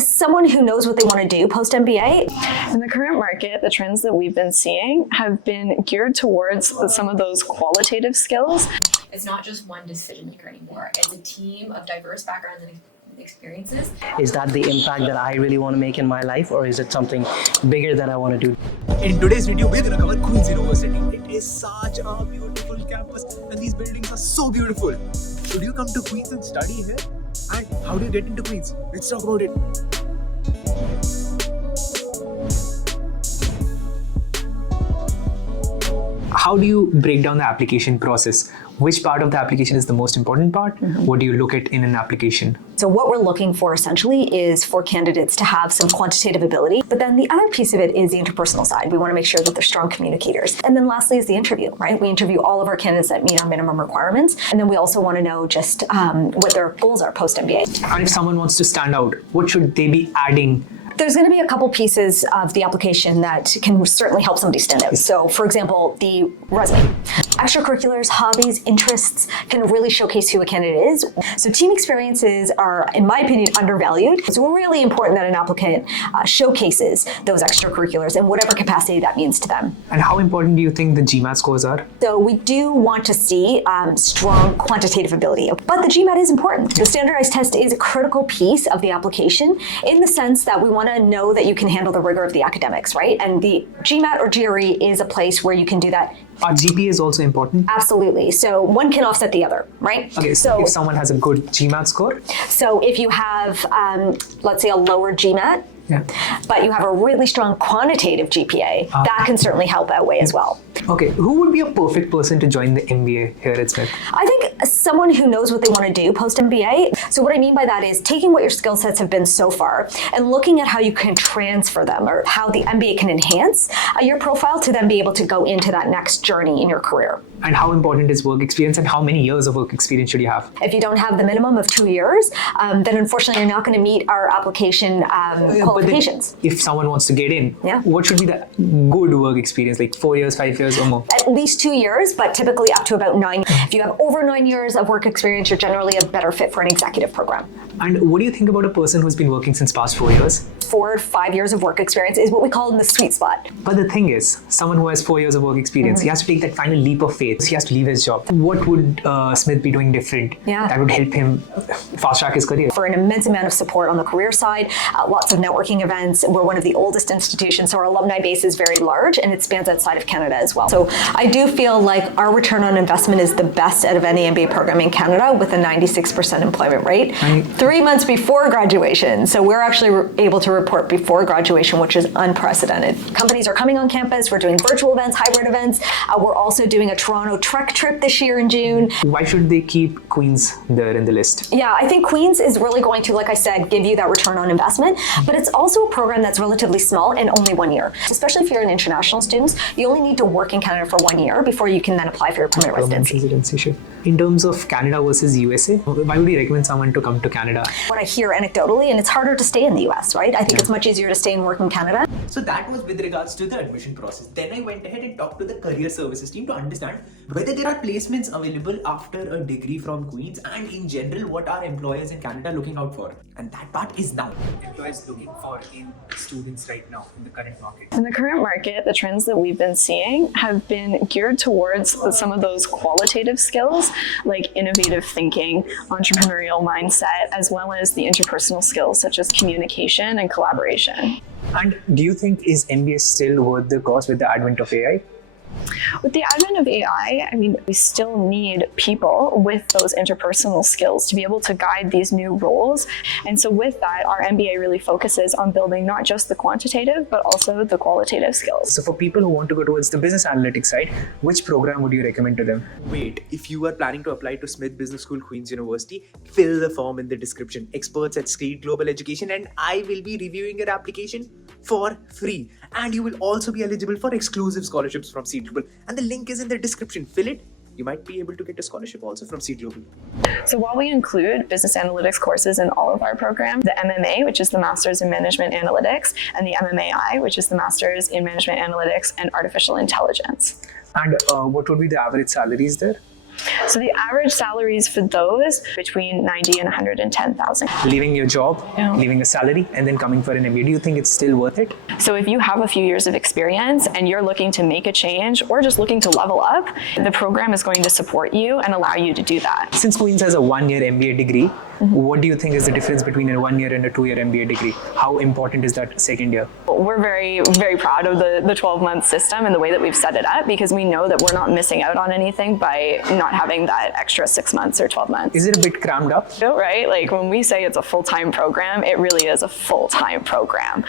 someone who knows what they want to do post-MBA. In the current market, the trends that we've been seeing have been geared towards some of those qualitative skills. It's not just one decision maker anymore. It's a team of diverse backgrounds and experiences. Is that the impact that I really want to make in my life, or is it something bigger that I want to do? In today's video, we're going to cover Queen's University. It is such a beautiful campus and these buildings are so beautiful. Should you come to Queen's and study here? And how do you get into Queen's? Let's talk about it. How do you break down the application process? Which part of the application is the most important part? What do you look at in an application? So what we're looking for essentially is for candidates to have some quantitative ability, but then the other piece of it is the interpersonal side. We want to make sure that they're strong communicators. And then lastly is the interview, right? We interview all of our candidates that meet our minimum requirements. And then we also want to know just what their goals are post-MBA. And if someone wants to stand out, what should they be adding? There's going to be a couple pieces of the application that can certainly help somebody stand out. So for example, the resume. Extracurriculars, hobbies, interests can really showcase who a candidate is. So team experiences are, in my opinion, undervalued. It's really important that an applicant showcases those extracurriculars in whatever capacity that means to them. And how important do you think the GMAT scores are? So we do want to see strong quantitative ability, but the GMAT is important. The standardized test is a critical piece of the application in the sense that we want to know that you can handle the rigor of the academics, right? And the GMAT or GRE is a place where you can do that. Our GPA is also important? Absolutely. So one can offset the other, right? Okay, so if someone has a good GMAT score? So if you have, let's say, a lower GMAT, but you have a really strong quantitative GPA, that can certainly help outweigh as well. Okay, who would be a perfect person to join the MBA here at Smith? I think someone who knows what they want to do post-MBA. So what I mean by that is taking what your skill sets have been so far and looking at how you can transfer them or how the MBA can enhance your profile to then be able to go into that next journey in your career. And how important is work experience and how many years of work experience should you have? If you don't have the minimum of 2 years, then unfortunately you're not going to meet our application qualifications. If someone wants to get in, what should be the good work experience, like 4 years, 5 years or more? At least 2 years, but typically up to about 9. If you have over 9 years of work experience, you're generally a better fit for an executive program. And what do you think about a person who's been working since past 4 years? 4 to 5 years of work experience is what we call in the sweet spot. But the thing is, someone who has 4 years of work experience, he has to take that final leap of faith. He has to leave his job. What would Smith be doing different that would help him fast track his career? For an immense amount of support on the career side, lots of networking events. We're one of the oldest institutions, so our alumni base is very large and it spans outside of Canada as well. So I do feel like our return on investment is the best out of any MBA program in Canada with a 96% employment rate. 3 months before graduation. So we're actually able to report before graduation, which is unprecedented. Companies are coming on campus. We're doing virtual events, hybrid events. We're also doing a Toronto Trek trip this year in June. Why should they keep Queen's there in the list? Yeah, I think Queen's is really going to, like I said, give you that return on investment, but it's also a program that's relatively small and only 1 year. Especially if you're an international student, you only need to work in Canada for 1 year before you can then apply for your permanent residency. In terms of Canada versus USA, why would you recommend someone to come to Canada? What I hear anecdotally, and it's harder to stay in the US, right? I think it's much easier to stay and work in Canada. So that was with regards to the admission process. Then I went ahead and talked to the career services team to understand whether there are placements available after a degree from Queen's and in general what are employers in Canada looking out for. And that part is now. Employers looking for in students right now in the current market. In the current market, the trends that we've been seeing have been geared towards some of those qualitative skills like innovative thinking, entrepreneurial mindset, as well as the interpersonal skills such as communication and collaboration. And do you think is MBA still worth the cost with the advent of AI? With the advent of AI, I mean, we still need people with those interpersonal skills to be able to guide these new roles. And so with that, our MBA really focuses on building not just the quantitative, but also the qualitative skills. So for people who want to go towards the business analytics side, which program would you recommend to them? Wait, if you are planning to apply to Smith Business School, Queen's University, fill the form in the description. Experts at Street Global Education and I will be reviewing your application for free. And you will also be eligible for exclusive scholarships from Street Global. And the link is in the description. Fill it. You might be able to get a scholarship also from Street Global. So while we include business analytics courses in all of our programs, the MMA, which is the Masters in Management Analytics, and the MMAI, which is the Masters in Management Analytics and Artificial Intelligence. And what would be the average salaries there? So the average salaries for those between 90 and 110,000. Leaving your job, leaving a salary, and then coming for an MBA, do you think it's still worth it? So if you have a few years of experience and you're looking to make a change or just looking to level up, the program is going to support you and allow you to do that. Since Queen's has a 1-year MBA degree, what do you think is the difference between a 1-year and a 2-year MBA degree? How important is that second year? We're very, very proud of the 12-month system and the way that we've set it up, because we know that we're not missing out on anything by not having that extra 6 months or 12 months. Is it a bit crammed up? Right? Like when we say it's a full-time program, it really is a full-time program.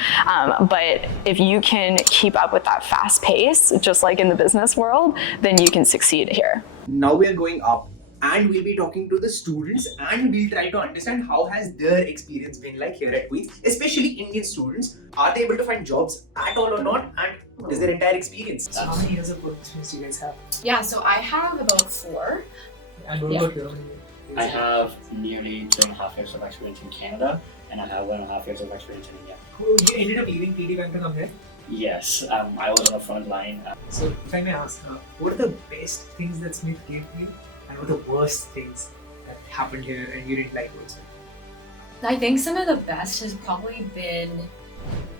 But if you can keep up with that fast pace, just like in the business world, then you can succeed here. Now we are going up, and we'll be talking to the students, and we'll try to understand how has their experience been like here at Queen's, especially Indian students. Are they able to find jobs at all or not, and is their entire experience? So how many years of work experience do you guys have? Yeah, so I have about 4. And what about you? I have nearly 2.5 years of experience in Canada, and I have 1.5 years of experience in India. You ended up leaving TD Bank to come here? Yes, I was on the front line. So if I may ask, what are the best things that Smith gave you, and what are the worst things that happened here and you didn't like also? I think some of the best has probably been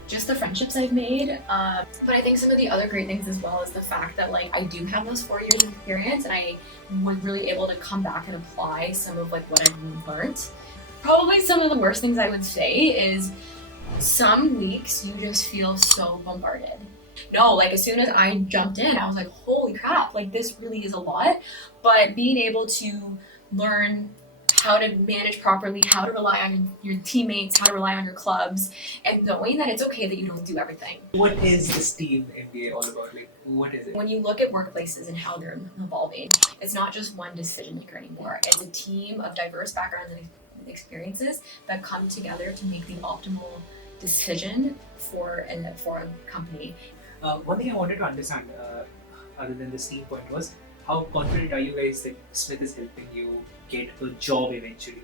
just the friendships I've made. But I think some of the other great things as well is the fact that like I do have those 4 years of experience, and I was really able to come back and apply some of like what I've learned. Probably some of the worst things I would say is some weeks you just feel so bombarded. No, like as soon as I jumped in, I was like, holy crap, like this really is a lot. But being able to learn how to manage properly, how to rely on your teammates, how to rely on your clubs, and knowing that it's okay that you don't do everything. What is this team MBA all about? Like, what is it? When you look at workplaces and how they're evolving, it's not just one decision maker anymore. It's a team of diverse backgrounds and experiences that come together to make the optimal decision for a company. One thing I wanted to understand, other than this team point, was how confident are you guys that Smith is helping you get a job eventually?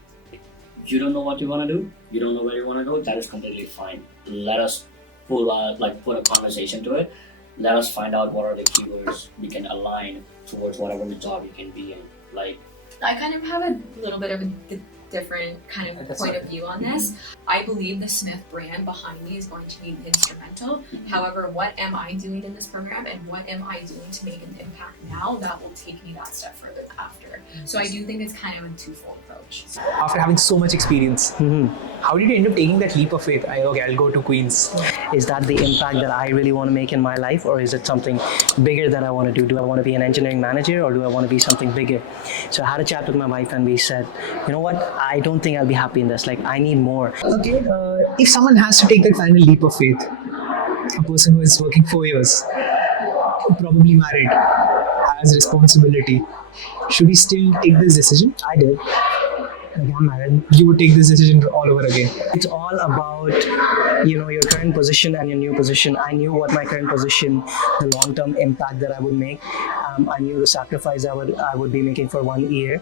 You don't know what you want to do, you don't know where you want to go, that is completely fine. Let us put a conversation to it. Let us find out what are the keywords we can align towards whatever the job you can be in. Like, I kind of have a little bit of a different kind of point of view on this. I believe the Smith brand behind me is going to be instrumental. However, what am I doing in this program and what am I doing to make an impact now, that will take me that step further after. So I do think it's kind of a twofold approach. After having so much experience, how did you end up taking that leap of faith? I'll go to Queen's. Is that the impact that I really want to make in my life, or is it something bigger that I want to do? Do I want to be an engineering manager, or do I want to be something bigger? So I had a chat with my wife and we said, you know what, I don't think I'll be happy in this. Like, I need more. Okay, if someone has to take that final leap of faith, a person who is working 4 years, probably married, has responsibility, should he still take this decision? I did. Like, I'm married, you would take this decision all over again. It's all about, your current position and your new position. I knew what my current position, the long-term impact that I would make. I knew the sacrifice I would be making for 1 year,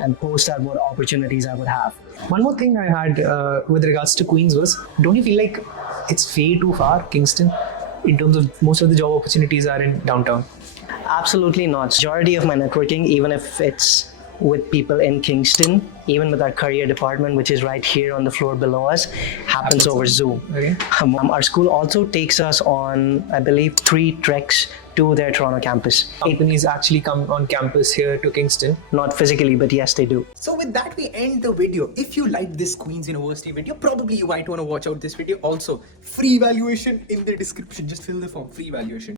and post that what opportunities I would have. One more thing I had with regards to Queen's was, don't you feel like it's way too far, Kingston, in terms of most of the job opportunities are in downtown? Absolutely not. Majority of my networking, even if it's with people in Kingston, even with our career department, which is right here on the floor below us, happens over Zoom. Okay. Our school also takes us on, I believe, 3 treks to their Toronto campus. Companies actually come on campus here to Kingston. Not physically, but yes, they do. So with that, we end the video. If you liked this Queen's University video, probably you might want to watch out this video also. Free evaluation in the description. Just fill the form, free evaluation.